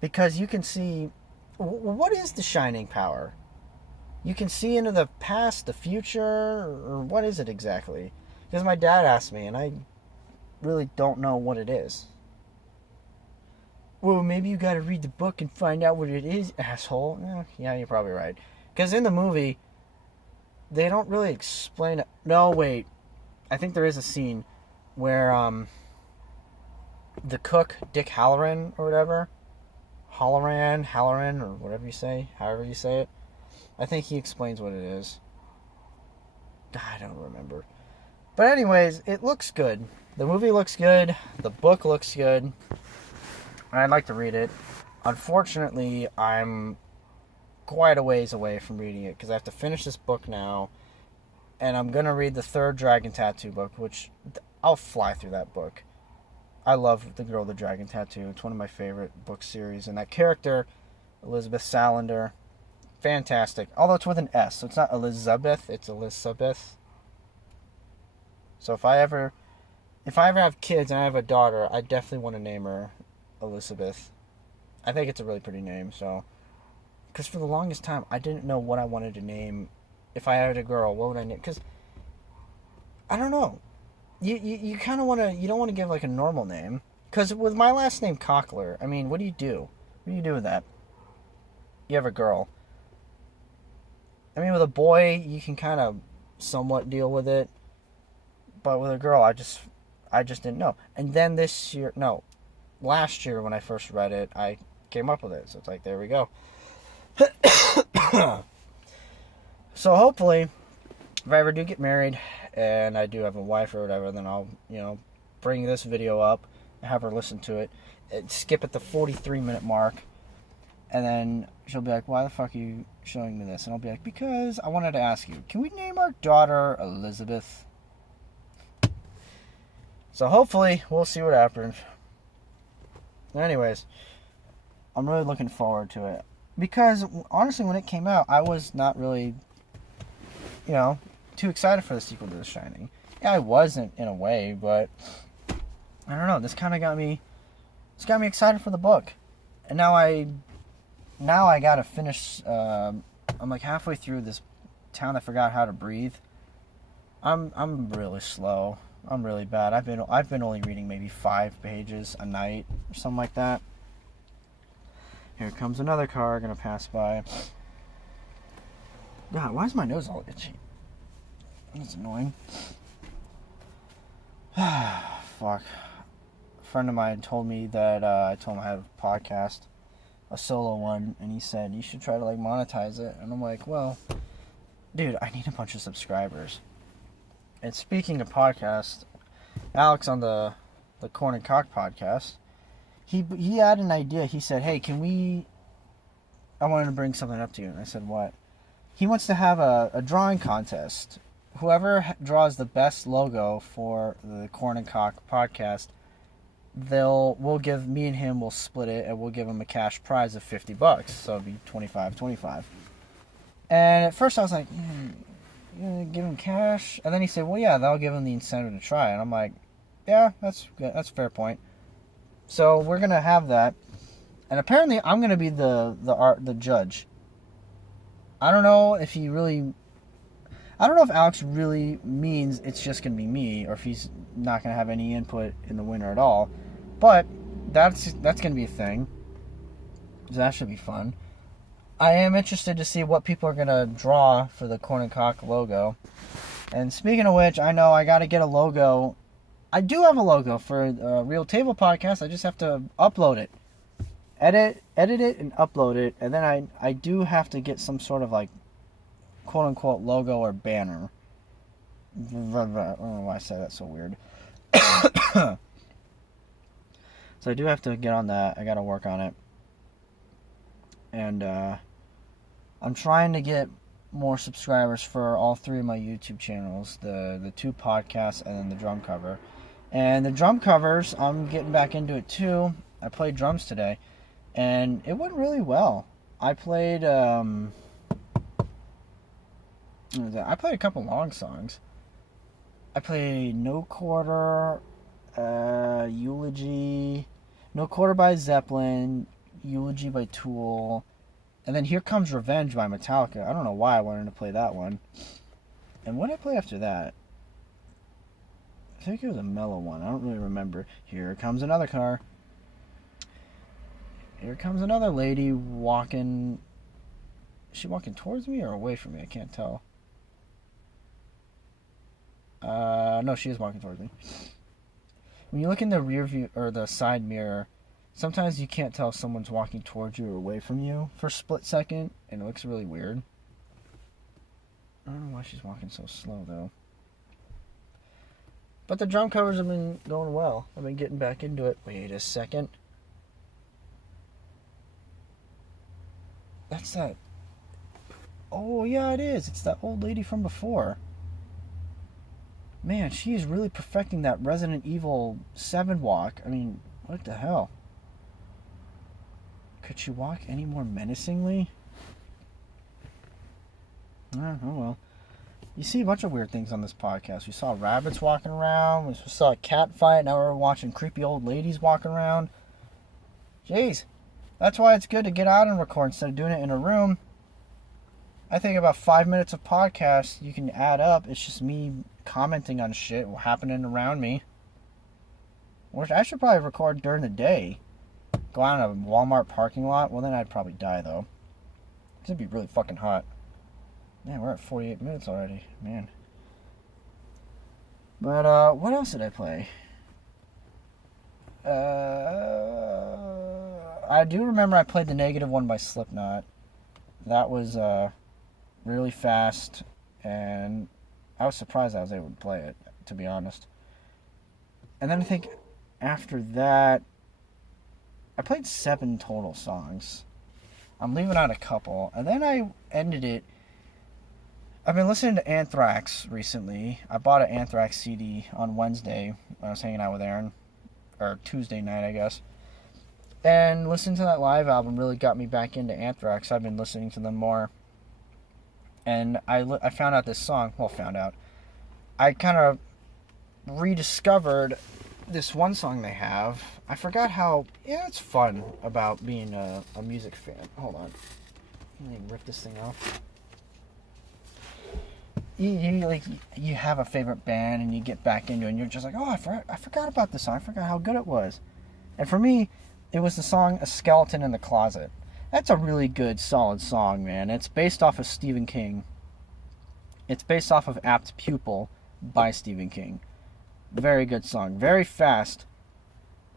because you can see what is The Shining power. You can see into the past, the future, or what is it exactly? Because my dad asked me, and I really don't know what it is. Well, maybe you gotta read the book and find out what it is, asshole. Yeah, you're probably right. Because in the movie, they don't really explain it. No, wait. I think there is a scene where the cook, Dick Halloran or whatever, Halloran, or whatever you say, however you say it, I think he explains what it is. I don't remember. But anyways, it looks good. The movie looks good. The book looks good. I'd like to read it. Unfortunately, I'm quite a ways away from reading it because I have to finish this book now. And I'm going to read the third Dragon Tattoo book, which I'll fly through that book. I love The Girl with the Dragon Tattoo. It's one of my favorite book series. And that character, Elizabeth Salander, fantastic. Although it's with an S, so it's not Elizabeth, it's Elizabeth. So if I ever have kids and I have a daughter, I definitely want to name her Elizabeth. I think it's a really pretty name, so. Because for the longest time, I didn't know what I wanted to name. If I had a girl, what would I name? Because, I don't know. You kind of want to, you don't want to give like a normal name. Because with my last name, Cockler, I mean, what do you do? What do you do with that? You have a girl. I mean, with a boy, you can kind of somewhat deal with it. But with a girl, I just didn't know. And then last year when I first read it, I came up with it. So it's like, there we go. So hopefully, if I ever do get married and I do have a wife or whatever, then I'll, bring this video up and have her listen to it. And skip at the 43-minute mark. And then she'll be like, why the fuck are you showing me this? And I'll be like, because I wanted to ask you, can we name our daughter Elizabeth? So hopefully, we'll see what happens. Anyways, I'm really looking forward to it. Because, honestly, when it came out, I was not really, too excited for the sequel to The Shining. Yeah, I wasn't, in a way, but, I don't know, this kind of got me excited for the book. And now I gotta finish, I'm like halfway through this Town That Forgot How to Breathe. I'm really slow. I'm really bad. I've been only reading maybe 5 pages a night or something like that. Here comes another car gonna pass by. God, why is my nose all itchy? That's annoying. Fuck. A friend of mine told me that I told him I have a podcast, a solo one, and he said you should try to monetize it. And I'm like, well, dude, I need a bunch of subscribers. And speaking of podcasts, Alex on the Corn and Cock podcast, he had an idea. He said, hey, I wanted to bring something up to you. And I said, what? He wants to have a drawing contest. Whoever draws the best logo for the Corn and Cock podcast, we'll give, me and him will split it, and we'll give him a cash prize of $50. So it'd be $25. And at first I was like, give him cash? And then he said, well, yeah, that'll give him the incentive to try. And I'm like, yeah, that's good. That's a fair point. So we're going to have that. And apparently I'm going to be the judge. I don't know if Alex really means it's just going to be me, or if he's not going to have any input in the winner at all. But that's going to be a thing. So that should be fun. I am interested to see what people are going to draw for the Corn and Cock logo. And speaking of which, I know I got to get a logo. I do have a logo for Real Table Podcast. I just have to upload it. Edit it and upload it. And then I do have to get some sort of like quote-unquote logo or banner. I don't know why I say that so weird. So I do have to get on that. I got to work on it. And I'm trying to get more subscribers for all three of my YouTube channels. The two podcasts and then the drum cover. And the drum covers, I'm getting back into it too. I played drums today. And it went really well. I played a couple long songs. I played No Quarter, Eulogy, No Quarter by Zeppelin, Eulogy by Tool, and then Here Comes Revenge by Metallica. I don't know why I wanted to play that one. And what did I play after that? I think it was a mellow one. I don't really remember. Here comes another car. Here comes another lady walking. Is she walking towards me or away from me? I can't tell. No, she is walking towards me. When you look in the rear view or the side mirror, sometimes you can't tell if someone's walking towards you or away from you for a split second, and it looks really weird. I don't know why she's walking so slow, though. But the drum covers have been going well. I've been getting back into it. Wait a second. That's that. Oh, yeah, it is. It's that old lady from before. Man, she is really perfecting that Resident Evil 7 walk. I mean, what the hell? Could she walk any more menacingly? Oh, well. You see a bunch of weird things on this podcast. We saw rabbits walking around. We saw a cat fight. Now we're watching creepy old ladies walking around. Jeez. That's why it's good to get out and record instead of doing it in a room. I think about 5 minutes of podcast you can add up. It's just me commenting on shit happening around me. Which I should probably record during the day. Go out in a Walmart parking lot. Well, then I'd probably die, though. Because it'd be really fucking hot. Man, we're at 48 minutes already. Man. But, what else did I play? I do remember I played the Negative One by Slipknot. That was really fast, and I was surprised I was able to play it, to be honest. And then I think after that, I played 7 total songs. I'm leaving out a couple, and then I ended it. I've been listening to Anthrax recently. I bought an Anthrax CD on Wednesday when I was hanging out with Aaron, or Tuesday night, I guess. And listening to that live album really got me back into Anthrax. I've been listening to them more. And I found out this song. Well, I kind of rediscovered this one song they have. I forgot how... Yeah, it's fun about being a music fan. Hold on. Let me rip this thing off. You have a favorite band and you get back into it and you're just like, oh, I forgot about this song. I forgot how good it was. And for me, it was the song A Skeleton in the Closet. That's a really good, solid song, man. It's based off of Stephen King. It's based off of Apt Pupil by Stephen King. Very good song. Very fast.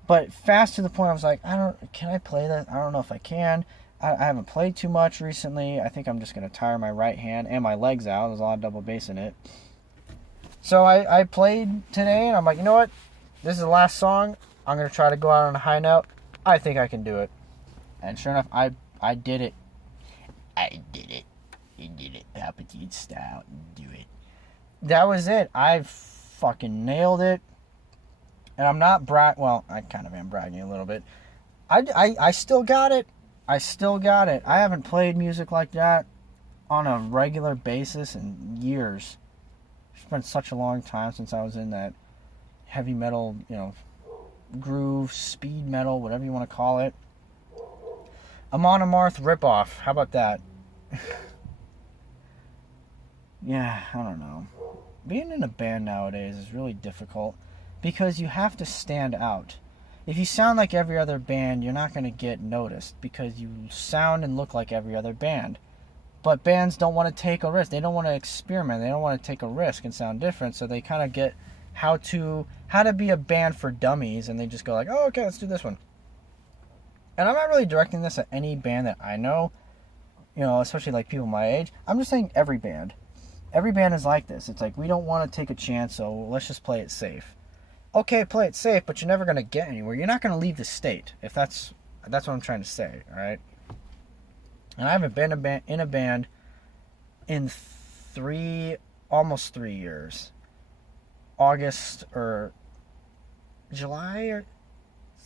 But fast to the point I was like, can I play that? I don't know if I can. I haven't played too much recently. I think I'm just going to tire my right hand and my legs out. There's a lot of double bass in it. So I played today, and I'm like, you know what? This is the last song. I'm going to try to go out on a high note. I think I can do it. And sure enough, I did it. I did it. You did it. Palpatine style. Do it. That was it. I fucking nailed it. And I'm not well, I kind of am bragging a little bit. I still got it. I still got it. I haven't played music like that on a regular basis in years. It's been such a long time since I was in that heavy metal, groove, speed metal, whatever you want to call it. Amon Amarth ripoff. How about that? Yeah, I don't know. Being in a band nowadays is really difficult because you have to stand out. If you sound like every other band, you're not going to get noticed because you sound and look like every other band. But bands don't want to take a risk. They don't want to experiment. They don't want to take a risk and sound different, so they kind of how to be a band for dummies, and they just go like, oh, okay, let's do this one. And I'm not really directing this at any band that I know, especially like people my age. I'm just saying every band is like this. It's like, we don't want to take a chance, so let's just play it safe. Okay, play it safe, but you're never going to get anywhere. You're not going to leave the state, if that's what I'm trying to say, all right? And I haven't been in a band in almost 3 years. August or July or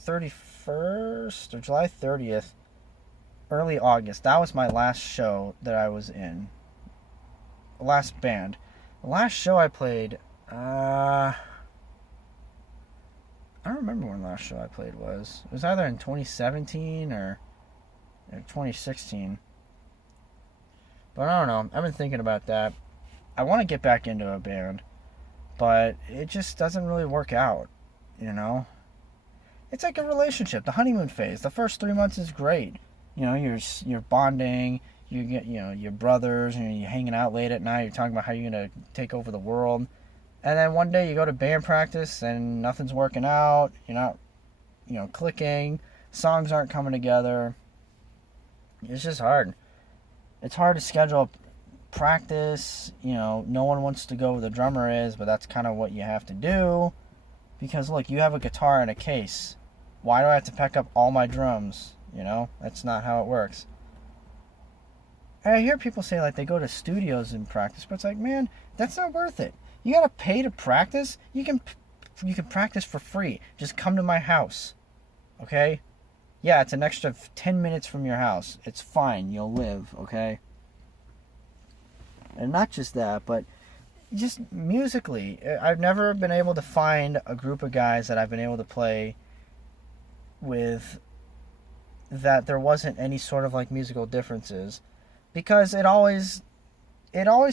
31st or July 30th, early August. That was my last show that I was in. Last band. The last show I played, I don't remember when the last show I played was. It was either in 2017 or 2016. But I don't know. I've been thinking about that. I want to get back into a band, but it just doesn't really work out, It's like a relationship, the honeymoon phase. The first 3 months is great. You're bonding, you get, your brothers, and you're hanging out late at night, you're talking about how you're going to take over the world. And then one day you go to band practice and nothing's working out. You're not, clicking. Songs aren't coming together. It's just hard. It's hard to schedule practice. No one wants to go where the drummer is, but that's kind of what you have to do. Because, look, you have a guitar in a case. Why do I have to pack up all my drums? That's not how it works. And I hear people say, like, they go to studios and practice, but it's like, man, that's not worth it. You gotta pay to practice? You can practice for free. Just come to my house. Okay? Yeah, it's an extra 10 minutes from your house. It's fine. You'll live, okay? And not just that, but just musically. I've never been able to find a group of guys that I've been able to play with that there wasn't any sort of like musical differences. Because it always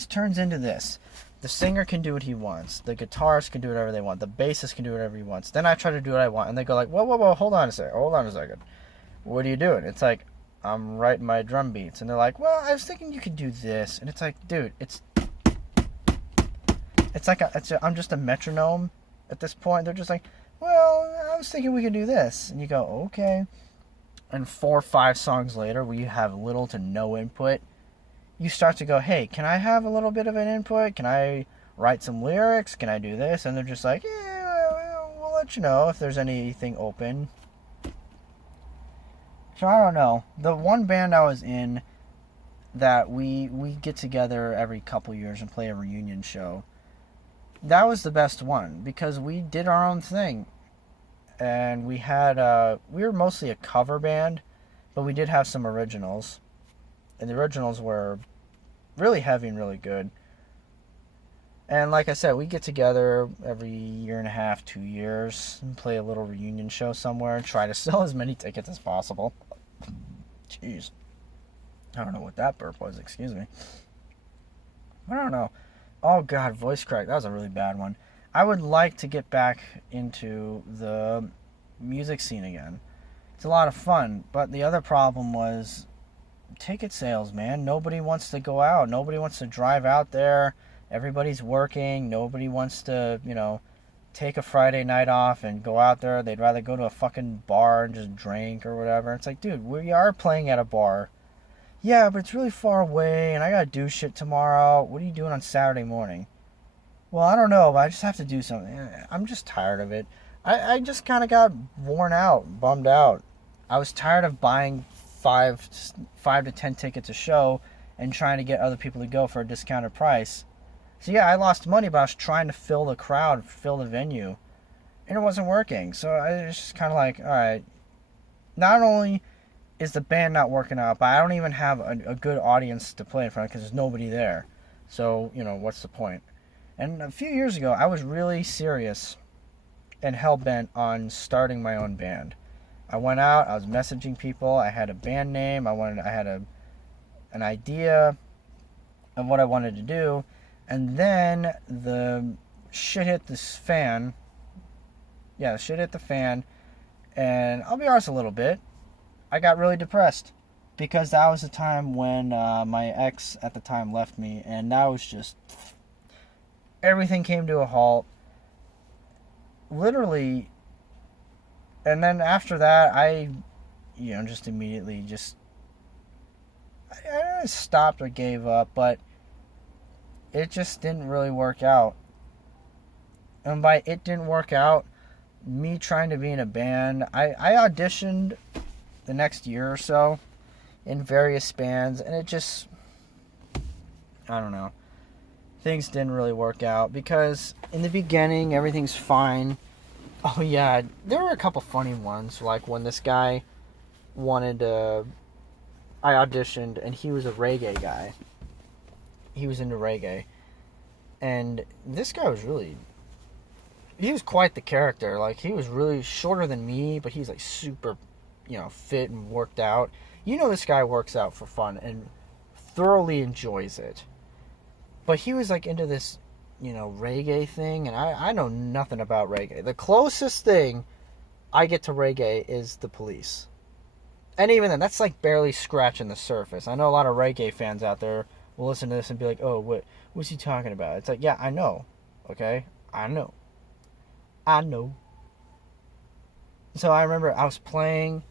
turns into this. The singer can do what he wants. The guitarist can do whatever they want. The bassist can do whatever he wants. Then I try to do what I want. And they go like, whoa, hold on a second. What are you doing? It's like, I'm writing my drum beats. And they're like, well, I was thinking you could do this. And it's like, dude, it's like I'm just a metronome at this point. They're just like, well, I was thinking we could do this. And you go, okay. And 4 or 5 songs later, where you have little to no input, you start to go, hey, can I have a little bit of an input? Can I write some lyrics? Can I do this? And they're just like, yeah, we'll let you know if there's anything open. So I don't know. The one band I was in that we get together every couple years and play a reunion show, that was the best one because we did our own thing. And we were mostly a cover band, but we did have some originals. And the originals were really heavy and really good. And like I said, we get together every year and a half, 2 years, and play a little reunion show somewhere and try to sell as many tickets as possible. Jeez. I don't know what that burp was, excuse me. I don't know. Oh God, voice crack. That was a really bad one. I would like to get back into the music scene again. It's a lot of fun, but the other problem was ticket sales, man. Nobody wants to go out. Nobody wants to drive out there. Everybody's working. Nobody wants to, take a Friday night off and go out there. They'd rather go to a fucking bar and just drink or whatever. It's like, dude, we are playing at a bar. Yeah, but it's really far away and I gotta do shit tomorrow. What are you doing on Saturday morning? Well, I don't know, but I just have to do something. I'm just tired of it. I just kind of got worn out, bummed out. I was tired of buying 5 to 10 tickets a show and trying to get other people to go for a discounted price. So yeah, I lost money, but I was trying to fill the crowd, fill the venue. And it wasn't working. So I was just kind of like, all right. Not only is the band not working out, but I don't even have a good audience to play in front of because there's nobody there. So, what's the point? And a few years ago, I was really serious and hell-bent on starting my own band. I went out, I was messaging people, I had a band name, I had an idea of what I wanted to do, and then the shit hit the fan. Yeah, the shit hit the fan, and I'll be honest a little bit, I got really depressed, because that was the time when my ex at the time left me, and that was just... everything came to a halt. literally, and then after that, I just immediately I stopped or gave up, but it just didn't really work out. And by it didn't work out, me trying to be in a band, I auditioned the next year or so in various bands, and it just, I don't know, things didn't really work out, because in the beginning, everything's fine. Oh yeah, there were a couple funny ones, like when this guy I auditioned, and he was a reggae guy. He was into reggae. And this guy he was quite the character. Like, he was really shorter than me, but he's like super, fit and worked out. This guy works out for fun and thoroughly enjoys it. But he was like into this, reggae thing, and I know nothing about reggae. The closest thing I get to reggae is The Police. And even then, that's like barely scratching the surface. I know a lot of reggae fans out there will listen to this and be like, oh, what's he talking about? It's like, yeah, I know. Okay? I know. So I remember I was playing.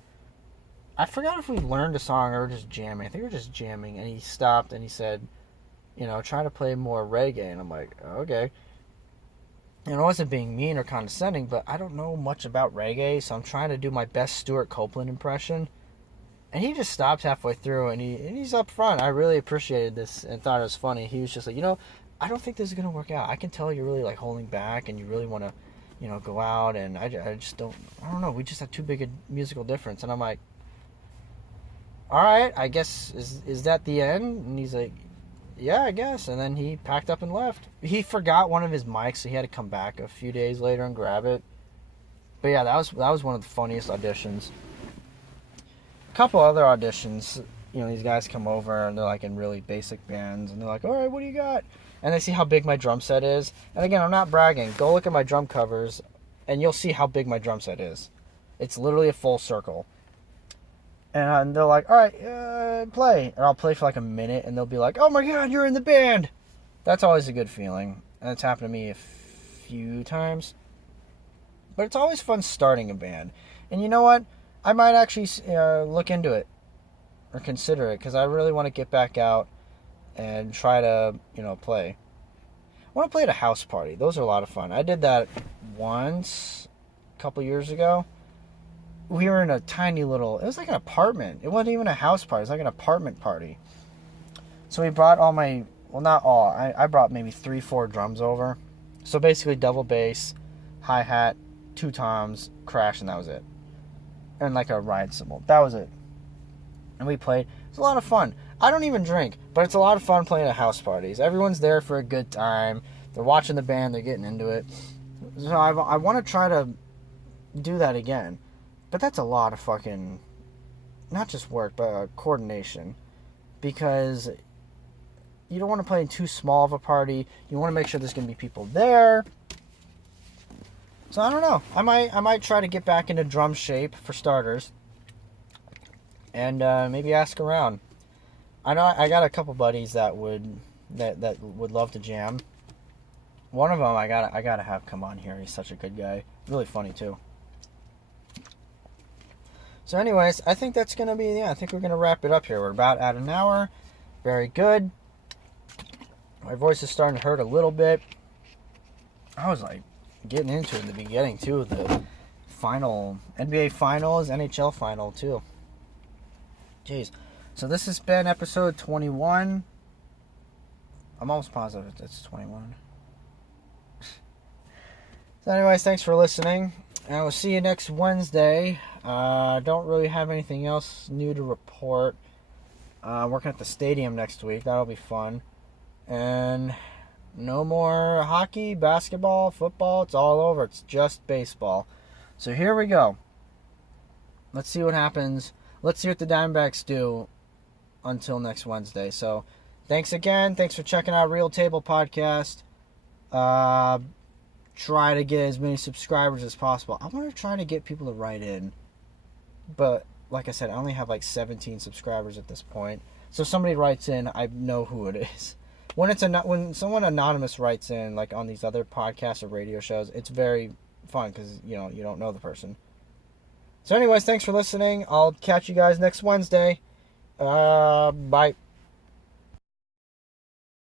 I forgot if we learned a song or just jamming. I think we were just jamming. And he stopped and he said, try to play more reggae. And I'm like, okay. And I wasn't being mean or condescending, but I don't know much about reggae, so I'm trying to do my best Stuart Copeland impression. And he just stopped halfway through, and he's up front. I really appreciated this and thought it was funny. He was just like, I don't think this is going to work out. I can tell you're really, like, holding back, and you really want to, go out, and I just don't know. We just have too big a musical difference. And I'm like, all right, I guess, is that the end? And he's like, yeah, I guess. And then he packed up and left. He forgot one of his mics, so he had to come back a few days later and grab it. But yeah, that was one of the funniest auditions. A couple other auditions, these guys come over and they're like in really basic bands, and they're like, all right, what do you got? And they see how big my drum set is. And again, I'm not bragging. Go look at my drum covers and you'll see how big my drum set is. It's literally a full circle. And they're like, all right, play. And I'll play for like a minute, and they'll be like, oh my God, you're in the band. That's always a good feeling. And it's happened to me a few times. But it's always fun starting a band. And you know what? I might actually look into it or consider it, because I really want to get back out and try to, play. I want to play at a house party. Those are a lot of fun. I did that once a couple years ago. We were in a tiny little, it was like an apartment. It wasn't even a house party. It was like an apartment party. So we brought all my, well, not all. I brought maybe 3-4 drums over. So basically double bass, hi-hat, 2 toms, crash, and that was it. And like a ride cymbal. That was it. And we played. It's a lot of fun. I don't even drink, but it's a lot of fun playing at house parties. Everyone's there for a good time. They're watching the band. They're getting into it. So I want to try to do that again. But that's a lot of fucking, not just work, but coordination. Because you don't want to play in too small of a party. You want to make sure there's going to be people there. So I don't know. I might try to get back into drum shape for starters. And maybe ask around. I know I got a couple buddies that would love to jam. One of them I gotta have come on here. He's such a good guy. Really funny too. So anyways, I think that's going to be, I think we're going to wrap it up here. We're about at an hour. Very good. My voice is starting to hurt a little bit. I was like getting into it in the beginning too. The final, NBA Finals, NHL Final too. Jeez. So this has been episode 21. I'm almost positive it's 21. So anyways, thanks for listening. And I will see you next Wednesday. Don't really have anything else new to report. Working at the stadium next week. That'll be fun. And no more hockey, basketball, football. It's all over. It's just baseball. So here we go. Let's see what happens. Let's see what the Diamondbacks do until next Wednesday. So thanks again. Thanks for checking out Real Table Podcast. Try to get as many subscribers as possible. I want to try to get people to write in. But like I said, I only have like 17 subscribers at this point. So if somebody writes in, I know who it is. When someone anonymous writes in, like on these other podcasts or radio shows, it's very fun because, you don't know the person. So anyways, thanks for listening. I'll catch you guys next Wednesday. Bye.